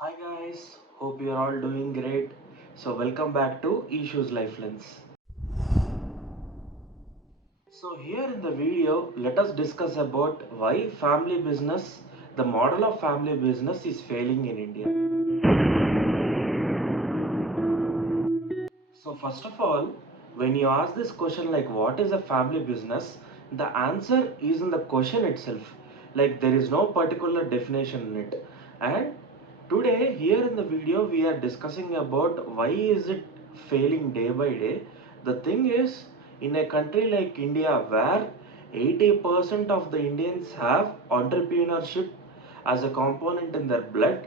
Hi guys, hope you are all doing great. So welcome back to Issues LifeLens. So here in the video, let us discuss about why family business, the model of family business is failing in India. So first of all, when you ask this question like what is a family business, the answer is in the question itself. Like there is no particular definition in it. And today here in the video we are discussing about why is it failing day by day. The thing is, in a country like India where 80% of the Indians have entrepreneurship as a component in their blood,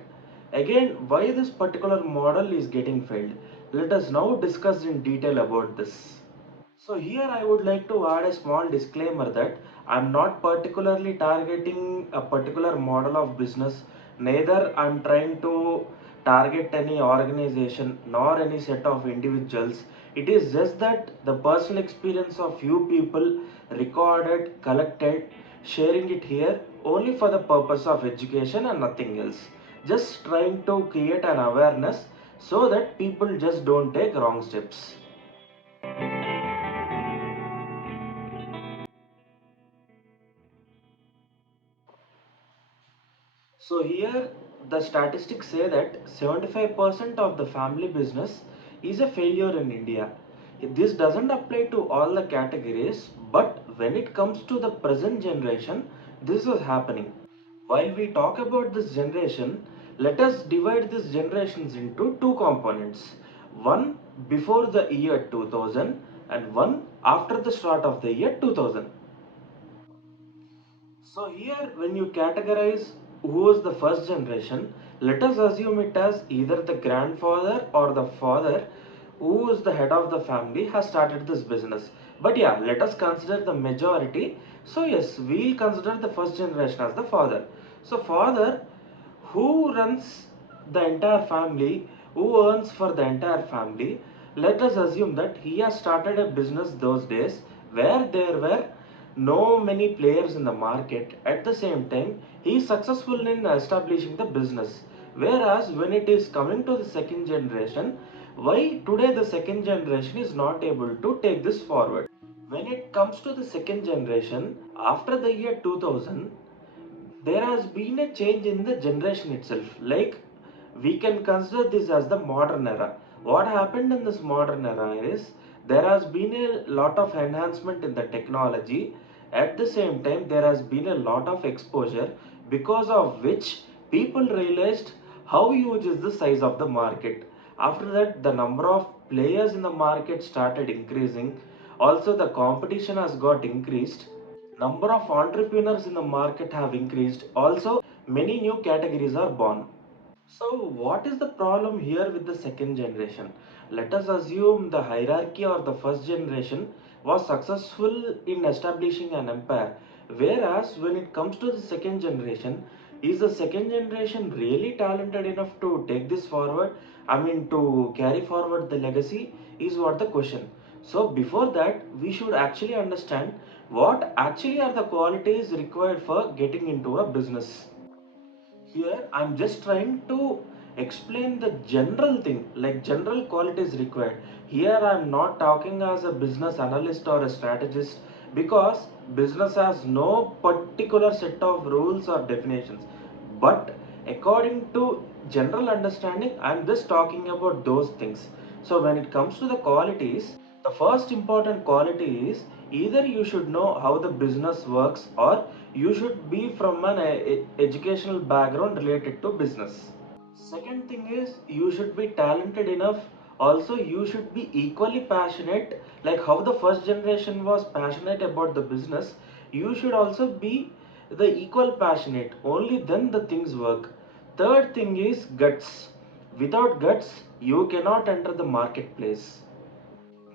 again, why this particular model is getting failed? Let us now discuss in detail about this. So here I would like to add a small disclaimer that I'm not particularly targeting a particular model of business, neither I'm trying to target any organization nor any set of individuals. It is just that the personal experience of few people recorded, collected, sharing it here only for the purpose of education and nothing else. Just trying to create an awareness so that people just don't take wrong steps. So here the statistics say that 75% of the family business is a failure in India. This doesn't apply to all the categories, but when it comes to the present generation, this is happening. While we talk about this generation, let us divide these generations into two components. One before the year 2000 and one after the start of the year 2000. So here when you categorize who is the first generation, let us assume it as either the grandfather or the father who is the head of the family has started this business. But yeah, let us consider the majority. So yes, we'll consider the first generation as the father. So father who runs the entire family, who earns for the entire family, let us assume that he has started a business those days where there were no many players in the market. At the same time, he is successful in establishing the business. Whereas when it is coming to the second generation, why today the second generation is not able to take this forward? When it comes to the second generation, after the year 2000, there has been a change in the generation itself. Like we can consider this as the modern era. What happened in this modern era is there has been a lot of enhancement in the technology. At the same time, there has been a lot of exposure, because of which people realized how huge is the size of the market. After that, the number of players in the market started increasing. Also the competition has got increased, number of entrepreneurs in the market have increased. Also, many new categories are born. So, what is the problem here with the second generation? Let us assume the hierarchy or the first generation was successful in establishing an empire. Whereas, when it comes to the second generation, is the second generation really talented enough to take this forward? I mean, to carry forward the legacy is what the question. So, before that, we should actually understand what actually are the qualities required for getting into a business. Here I'm just trying to explain the general thing, like general qualities required. Here I'm not talking as a business analyst or a strategist, because business has no particular set of rules or definitions. But according to general understanding, I'm just talking about those things. So when it comes to the qualities, the first important quality is either you should know how the business works, or you should be from an educational background related to business. Second thing is you should be talented enough. Also, you should be equally passionate, like how the first generation was passionate about the business. You should also be the equal passionate. Only then the things work. Third thing is guts. Without guts, you cannot enter the marketplace.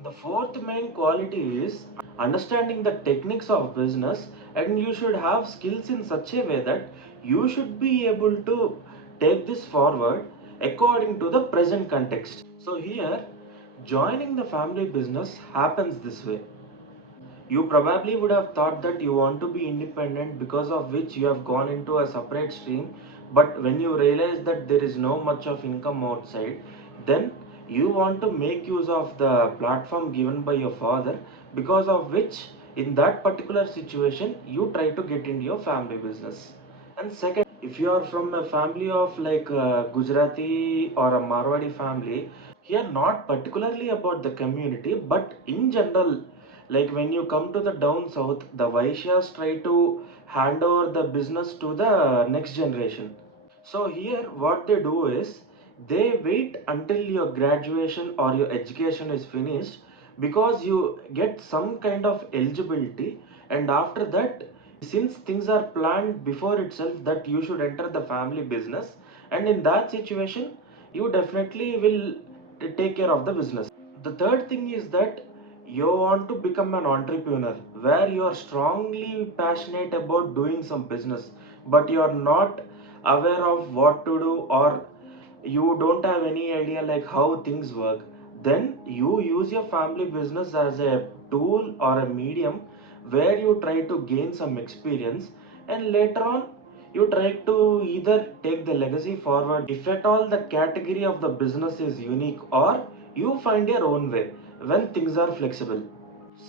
The fourth main quality is understanding the techniques of business, and you should have skills in such a way that you should be able to take this forward according to the present context. So here, joining the family business happens this way. You probably would have thought that you want to be independent, because of which you have gone into a separate stream. But when you realize that there is no much of income outside, then you want to make use of the platform given by your father, because of which in that particular situation you try to get into your family business. And second, if you are from a family of like Gujarati or a Marwadi family, here not particularly about the community, but in general, like when you come to the down south, the Vaishyas try to hand over the business to the next generation. So here what they do is they wait until your graduation or your education is finished, because you get some kind of eligibility, and after that, since things are planned before itself that you should enter the family business, and in that situation you definitely will take care of the business. The third thing is that you want to become an entrepreneur where you are strongly passionate about doing some business, but you are not aware of what to do, or you don't have any idea like how things work. Then you use your family business as a tool or a medium where you try to gain some experience, and later on you try to either take the legacy forward, if at all the category of the business is unique, or you find your own way when things are flexible.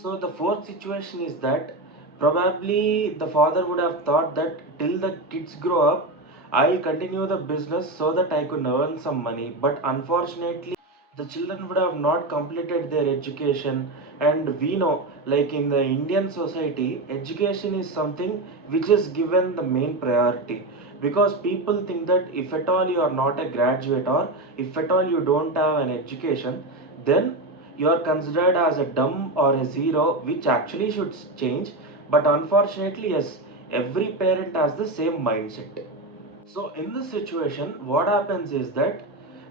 So the fourth situation is that probably the father would have thought that till the kids grow up, I'll continue the business so that I could earn some money. But unfortunately, the children would have not completed their education. And we know, like in the Indian society, education is something which is given the main priority. Because people think that if at all you are not a graduate, or if at all you don't have an education, then you are considered as a dumb or a zero, which actually should change. But unfortunately, yes, every parent has the same mindset. So in this situation, what happens is that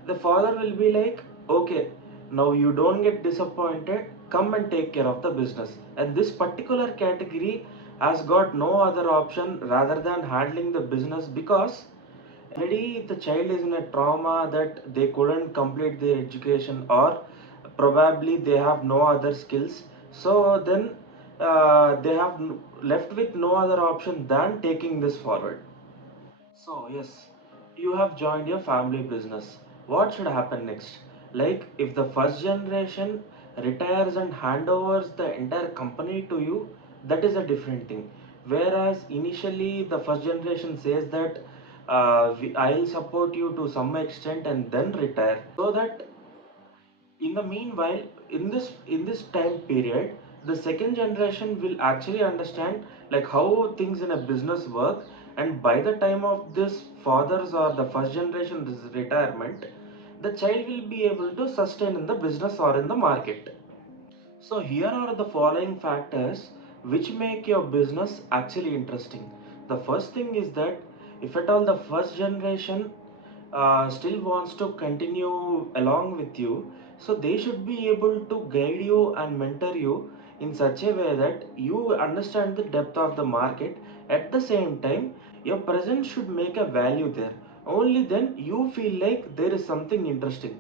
the father will be like, okay, now you don't get disappointed, come and take care of the business. And this particular category has got no other option rather than handling the business, because already the child is in a trauma that they couldn't complete their education, or probably they have no other skills. So then they have left with no other option than taking this forward. So, yes, you have joined your family business. What should happen next? Like, if the first generation retires and handovers the entire company to you, that is a different thing. Whereas initially the first generation says that I'll support you to some extent and then retire, so that in the meanwhile, in this time period, the second generation will actually understand like how things in a business work, and by the time of this father's or the first generation's retirement, the child will be able to sustain in the business or in the market. So here are the following factors which make your business actually interesting. The first thing is that if at all the first generation still wants to continue along with you, so they should be able to guide you and mentor you in such a way that you understand the depth of the market. At the same time, your presence should make a value there. Only then you feel like there is something interesting.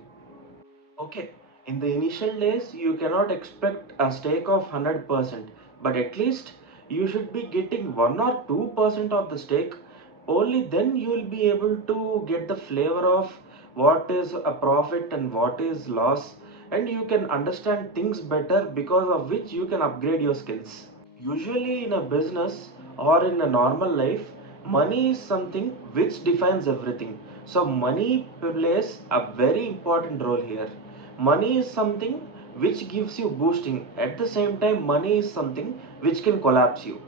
Okay, in the initial days, you cannot expect a stake of 100%, but at least you should be getting 1 or 2% of the stake. Only then you will be able to get the flavor of what is a profit and what is loss, and you can understand things better, because of which you can upgrade your skills. Usually, in a business or in a normal life, money is something which defines everything. So, money plays a very important role here. Money is something which gives you boosting. At the same time, money is something which can collapse you.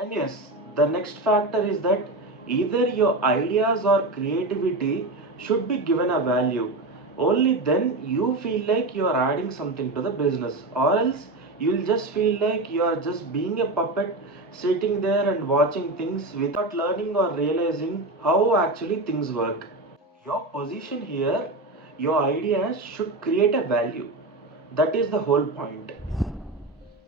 And yes, the next factor is that either your ideas or creativity should be given a value. Only then you feel like you are adding something to the business, or else you'll just feel like you are just being a puppet sitting there and watching things without learning or realizing how actually things work. Your position here, your ideas should create a value. That is the whole point.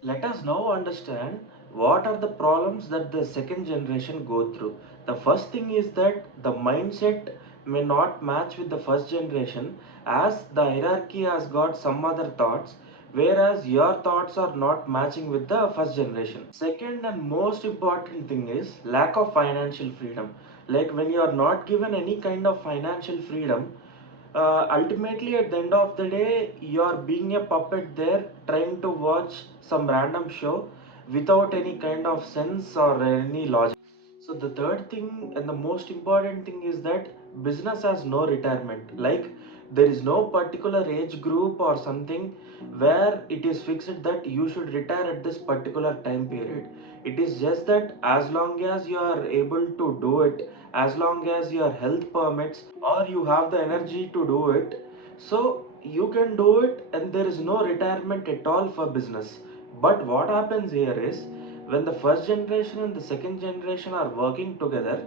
Let us now understand what are the problems that the second generation go through. The first thing is that the mindset may not match with the first generation, as the hierarchy has got some other thoughts, whereas your thoughts are not matching with the first generation. Second and most important thing is lack of financial freedom. Like when you are not given any kind of financial freedom, ultimately at the end of the day you are being a puppet there trying to watch some random show without any kind of sense or any logic. So the third thing and the most important thing is that business has no retirement. Like there is no particular age group or something where it is fixed that you should retire at this particular time period. It is just that as long as you are able to do it, as long as your health permits or you have the energy to do it, so you can do it and there is no retirement at all for business. But what happens here is when the first generation and the second generation are working together,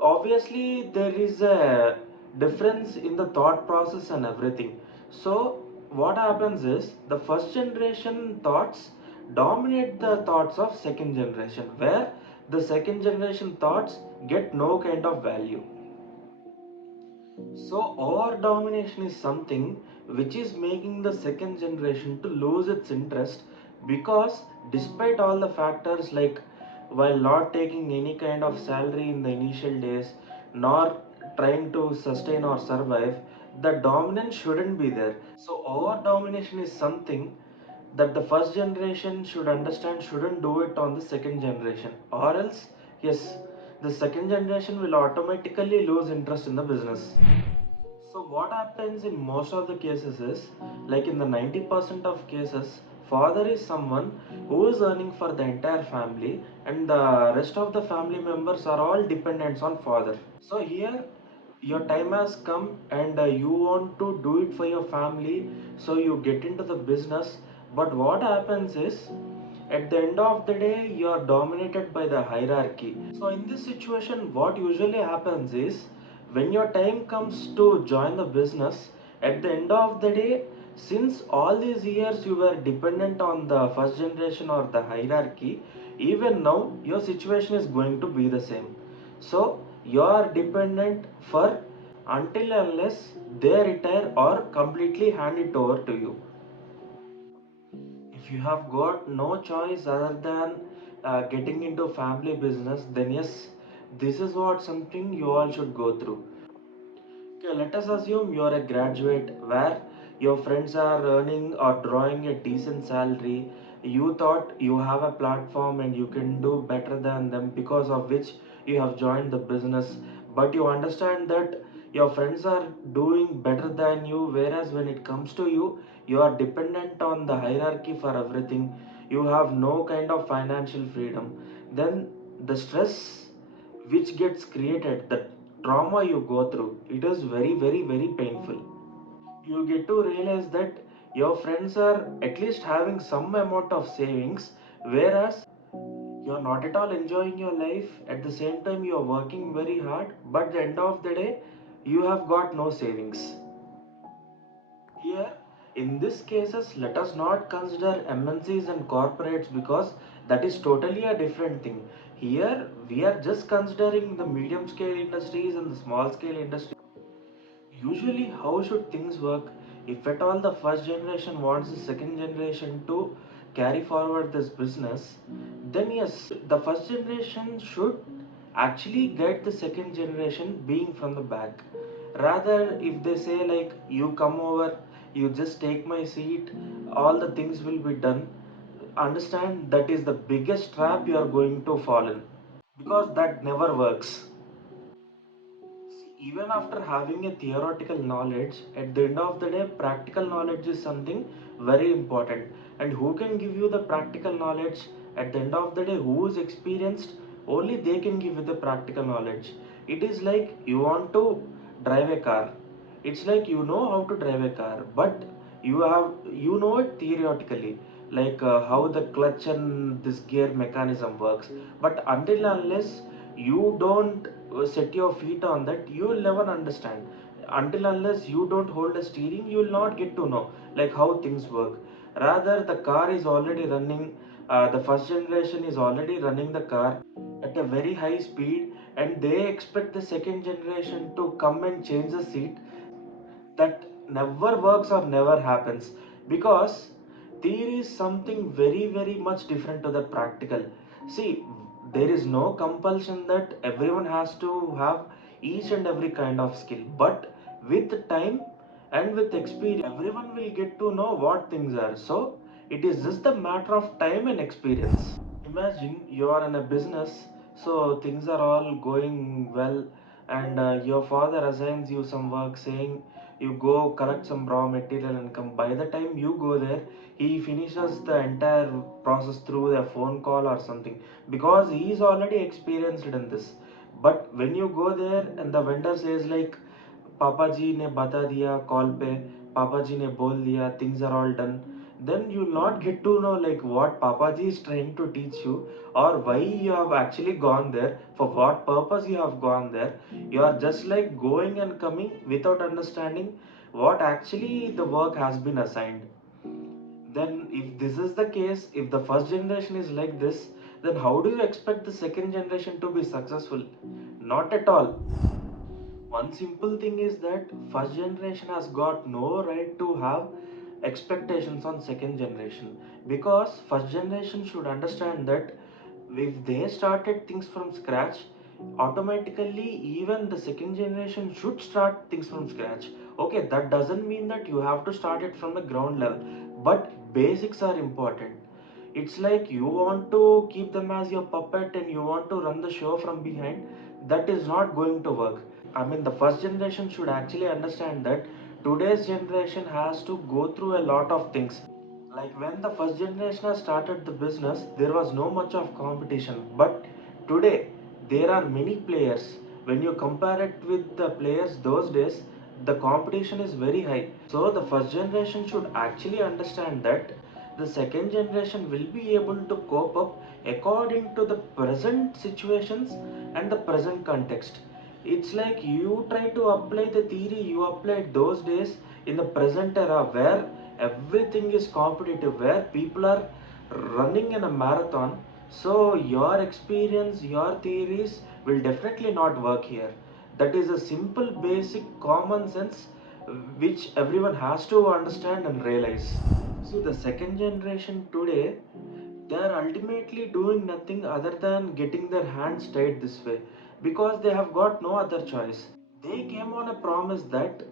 obviously there is a difference in the thought process and everything. So what happens is the first generation thoughts dominate the thoughts of second generation, where the second generation thoughts get no kind of value. So over domination is something which is making the second generation to lose its interest, because despite all the factors, like while not taking any kind of salary in the initial days nor trying to sustain or survive, the dominance shouldn't be there. So over domination is something that the first generation should understand shouldn't do it on the second generation, or else yes, the second generation will automatically lose interest in the business. So what happens in most of the cases is, like in the 90% of cases, father is someone who is earning for the entire family and the rest of the family members are all dependents on father. So here your time has come and you want to do it for your family, so you get into the business. But what happens is, at the end of the day you are dominated by the hierarchy. So in this situation what usually happens is, when your time comes to join the business, at the end of the day, since all these years you were dependent on the first generation or the hierarchy, even now your situation is going to be the same. So you are dependent for until unless they retire or completely hand it over to you. If you have got no choice other than getting into family business, then yes, this is what something you all should go through. Okay, let us assume you are a graduate where your friends are earning or drawing a decent salary. You thought you have a platform and you can do better than them, because of which you have joined the business. But you understand that your friends are doing better than you, whereas when it comes to you, you are dependent on the hierarchy for everything. You have no kind of financial freedom. Then the stress which gets created, the trauma you go through, it is very, very, very painful. You get to realize that your friends are at least having some amount of savings, whereas you're not at all enjoying your life. At the same time you're working very hard, but at the end of the day you have got no savings. Here, in these cases, let us not consider MNCs and corporates, because that is totally a different thing. Here, we are just considering the medium scale industries and the small scale industries. Usually, how should things work? If at all the first generation wants the second generation to carry forward this business, then yes, the first generation should actually guide the second generation being from the back. Rather, if they say, like, you come over, you just take my seat, all the things will be done, understand that is the biggest trap you are going to fall in, because that never works. Even after having a theoretical knowledge, at the end of the day practical knowledge is something very important. And who can give you the practical knowledge? At the end of the day, who is experienced? Only they can give you the practical knowledge. It is like you want to drive a car. It's like you know how to drive a car, but you know it theoretically, like how the clutch and this gear mechanism works. But until unless you don't set your feet on that, you will never understand. Until unless you don't hold a steering, you will not get to know like how things work. Rather, the car is already running, the first generation is already running the car at a very high speed, and they expect the second generation to come and change the seat. That never works or never happens, because theory is something very, very much different to the practical. See, there is no compulsion that everyone has to have each and every kind of skill, but with time and with experience everyone will get to know what things are. So it is just a matter of time and experience. Imagine you are in a business, so things are all going well, and your father assigns you some work, saying you go collect some raw material and come. By the time you go there, he finishes the entire process through a phone call or something, because he is already experienced in this. But when you go there and the vendor says like, पापा जी ने बता दिया call पे, पापा जी ने बोल दिया, things are all done, then you'll not get to know like what papaji is trying to teach you, or why you have actually gone there, for what purpose you have gone there. You are just like going and coming without understanding what actually the work has been assigned. Then if this is the case, if the first generation is like this, then how do you expect the second generation to be successful? Not at all. One simple thing is that first generation has got no right to have expectations on second generation, because first generation should understand that if they started things from scratch, automatically even the second generation should start things from scratch. Okay, that doesn't mean that you have to start it from the ground level, but basics are important. It's like you want to keep them as your puppet and you want to run the show from behind. That is not going to work. I mean, the first generation should actually understand that today's generation has to go through a lot of things. Like when the first generation has started the business, there was no much of competition. But today, there are many players. When you compare it with the players those days, the competition is very high. So the first generation should actually understand that the second generation will be able to cope up according to the present situations and the present context. It's like you try to apply the theory you applied those days in the present era, where everything is competitive, where people are running in a marathon. So your experience, your theories will definitely not work here. That is a simple basic common sense which everyone has to understand and realize. See, the second generation today, they are ultimately doing nothing other than getting their hands tied this way, because they have got no other choice. They came on a promise that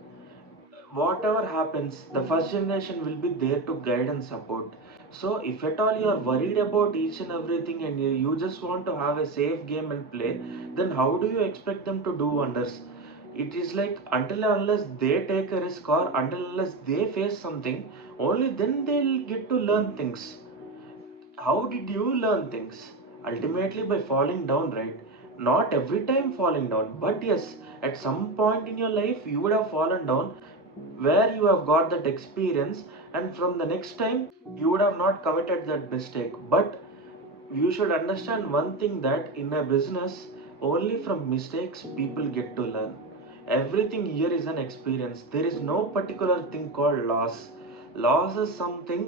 whatever happens, the first generation will be there to guide and support. So, if at all you are worried about each and everything and you just want to have a safe game and play, then how do you expect them to do wonders? It is like until and unless they take a risk, or until and unless they face something, only then they'll get to learn things. How did you learn things? Ultimately by falling down, right? Not every time falling down, but yes, at some point in your life you would have fallen down, where you have got that experience, and from the next time you would have not committed that mistake. But you should understand one thing, that in a business, only from mistakes people get to learn. Everything here is an experience. There is no particular thing called loss. Loss is something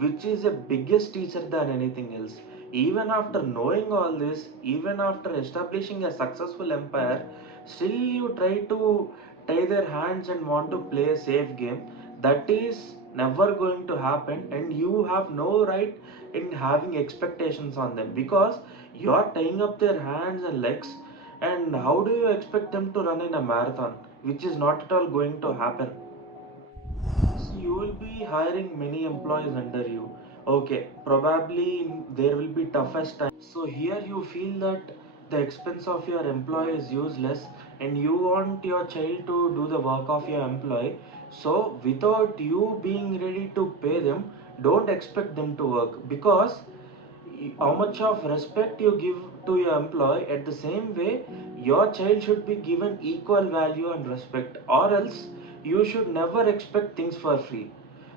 which is a biggest teacher than anything else. Even after knowing all this, even after establishing a successful empire, still you try to tie their hands and want to play a safe game. That is never going to happen, and you have no right in having expectations on them, because you are tying up their hands and legs. And how do you expect them to run in a marathon, which is not at all going to happen? So you will be hiring many employees under you. Okay, probably there will be toughest time. So here you feel that the expense of your employee is useless, and you want your child to do the work of your employee. So without you being ready to pay them, don't expect them to work, because how much of respect you give to your employee, at the same way your child should be given equal value and respect, or else you should never expect things for free.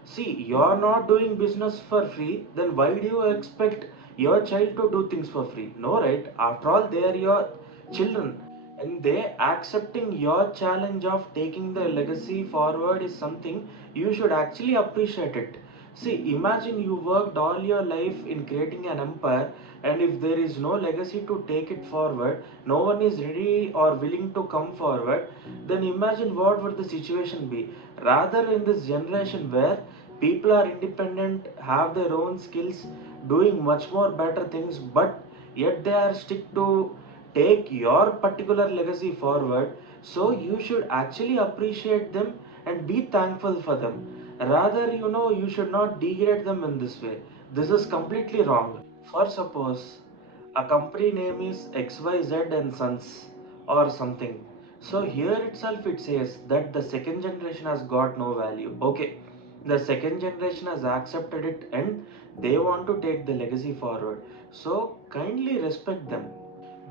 See, you're not doing business for free, then why do you expect your child to do things for free? No, right? After all, they are your children, and they accepting your challenge of taking the legacy forward is something you should actually appreciate it. See, imagine you worked all your life in creating an empire, and if there is no legacy to take it forward, no one is ready or willing to come forward, then imagine what would the situation be. Rather, in this generation where people are independent, have their own skills, doing much more better things, but yet they are stick to take your particular legacy forward. So you should actually appreciate them and be thankful for them. Rather, you should not degrade them in this way. This is completely wrong. For suppose a company name is XYZ and Sons or something, so here itself it says that the second generation has got no value. Okay, the second generation has accepted it and they want to take the legacy forward, so kindly respect them.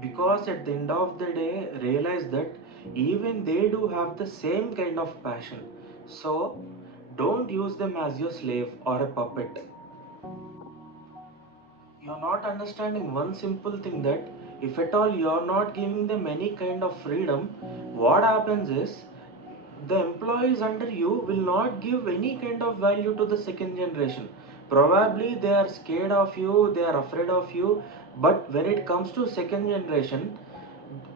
Because at the end of the day, realize that even they do have the same kind of passion. So don't use them as your slave or a puppet. You're not understanding one simple thing, that if at all you're not giving them any kind of freedom, what happens is the employees under you will not give any kind of value to the second generation. Probably they are scared of you, they are afraid of you, but when it comes to second generation,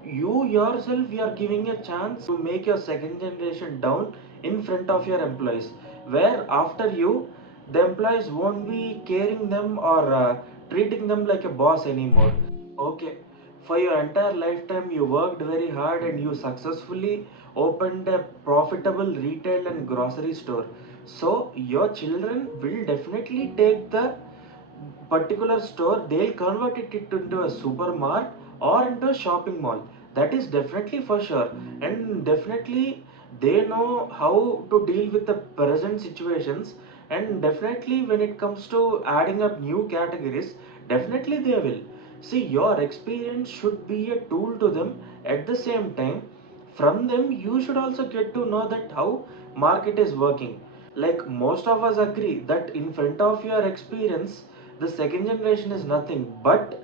you yourself, you are giving a chance to make your second generation down in front of your employees, where after you the employees won't be caring them or treating them like a boss anymore. Okay, for your entire lifetime you worked very hard and you successfully opened a profitable retail and grocery store. So your children will definitely take the particular store, they'll convert it into a supermart or into a shopping mall. That is definitely for sure. And definitely they know how to deal with the present situations. And definitely when it comes to adding up new categories, definitely they will. See, your experience should be a tool to them. At the same time, from them you should also get to know that how market is working. Like most of us agree that in front of your experience, the second generation is nothing, but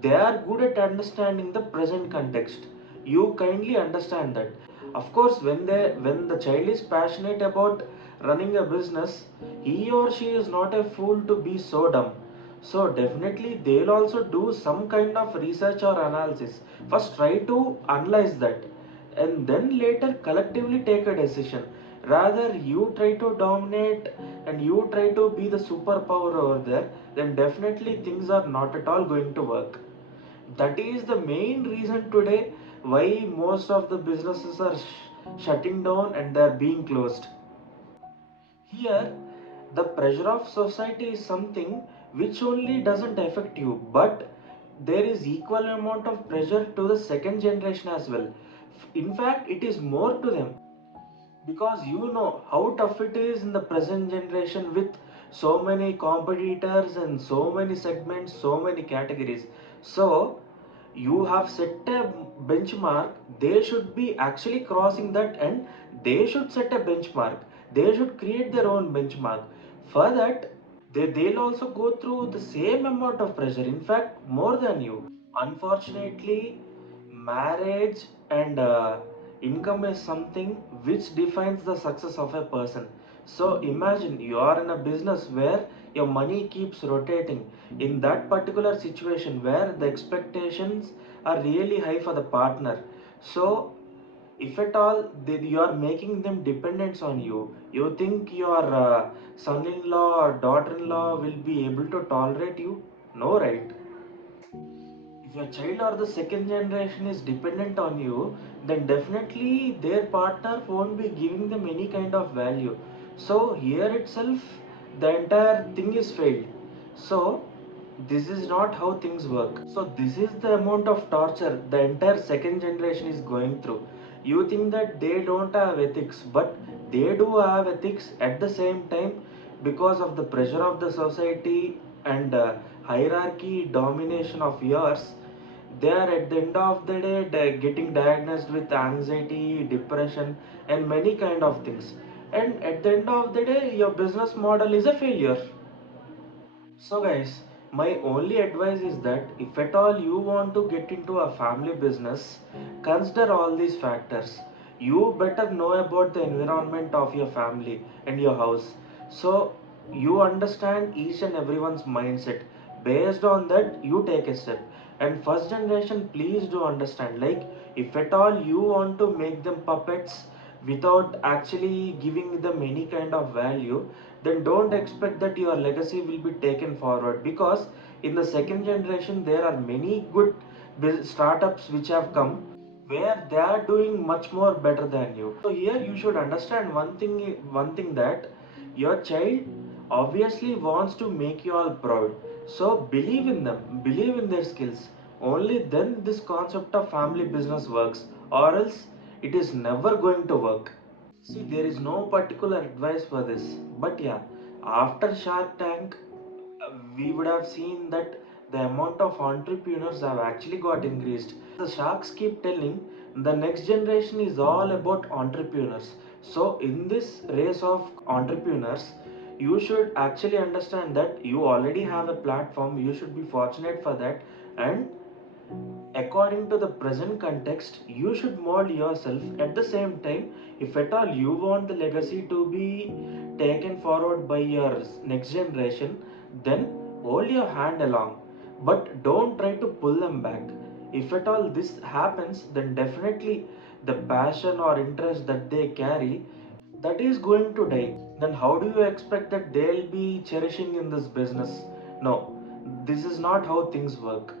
they are good at understanding the present context. You kindly understand that. Of course, when the child is passionate about running a business, he or she is not a fool to be so dumb. So definitely they'll also do some kind of research or analysis. First try to analyze that and then later collectively take a decision. Rather you try to dominate and you try to be the superpower over there, then definitely things are not at all going to work. That is the main reason today why most of the businesses are shutting down and they are being closed. Here, the pressure of society is something which only doesn't affect you, but there is equal amount of pressure to the second generation as well. In fact, it is more to them, because you know how tough it is in the present generation with so many competitors and so many segments, so many categories. So you have set a benchmark, they should be actually crossing that, and they should set a benchmark, they should create their own benchmark. For that, they'll also go through the same amount of pressure, in fact more than you. Unfortunately, marriage and income is something which defines the success of a person. So imagine you are in a business where your money keeps rotating. In that particular situation where the expectations are really high for the partner, so if at all you are making them dependents on you, you think your son-in-law or daughter-in-law will be able to tolerate you? No, right? If your child or the second generation is dependent on you, then definitely their partner won't be giving them any kind of value. So here itself, the entire thing is failed. So this is not how things work. So this is the amount of torture the entire second generation is going through. You think that they don't have ethics, but they do have ethics at the same time, because of the pressure of the society and hierarchy domination of yours. They are at the end of the day getting diagnosed with anxiety, depression and many kind of things, and at the end of the day your business model is a failure. So guys, my only advice is that if at all you want to get into a family business, consider all these factors. You better know about the environment of your family and your house. So you understand each and everyone's mindset. Based on that, you take a step. And first generation, please do understand, like if at all you want to make them puppets without actually giving them any kind of value, then don't expect that your legacy will be taken forward, because In the second generation, there are many good startups which have come where they are doing much more better than you. So here you should understand one thing that your child obviously wants to make you all proud. So believe in them, believe in their skills. Only then this concept of family business works, or else it is never going to work. See, there is no particular advice for this, but yeah, after Shark Tank, we would have seen that the amount of entrepreneurs have actually got increased. The sharks keep telling the next generation is all about entrepreneurs. So, in this race of entrepreneurs, you should actually understand that you already have a platform, you should be fortunate for that, and according to the present context, you should mold yourself. At the same time, if at all you want the legacy to be taken forward by your next generation, then hold your hand along, but don't try to pull them back. If at all this happens, then definitely the passion or interest that they carry, that is going to die. Then how do you expect that they'll be cherishing in this business? No, this is not how things work.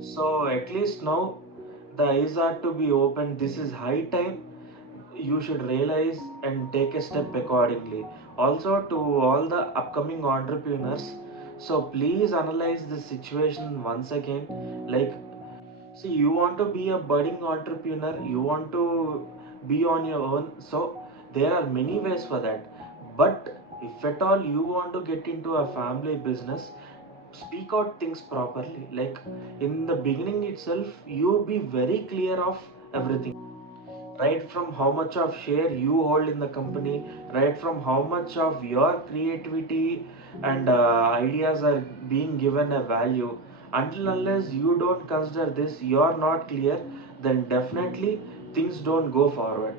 So at least now the eyes are to be opened. This is high time. You should realize and take a step accordingly. Also, to all the upcoming entrepreneurs, so please analyze this situation once again. Like, see, you want to be a budding entrepreneur, you want to be on your own. So there are many ways for that. But if at all you want to get into a family business, speak out things properly. Like in the beginning itself, you be very clear of everything, right from how much of share you hold in the company, right from how much of your creativity and ideas are being given a value. Until unless you don't consider this, you are not clear, then definitely things don't go forward.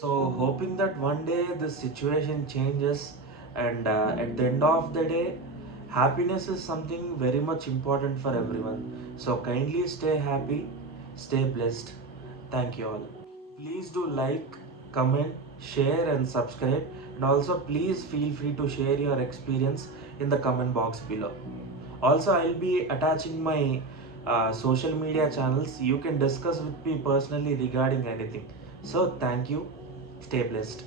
So, hoping that one day the situation changes, and at the end of the day, happiness is something very much important for everyone. So, kindly stay happy, stay blessed. Thank you all. Please do like, comment, share, and subscribe. And also, please feel free to share your experience in the comment box below. Also, I'll be attaching my social media channels. You can discuss with me personally regarding anything. So, thank you. Stay blessed.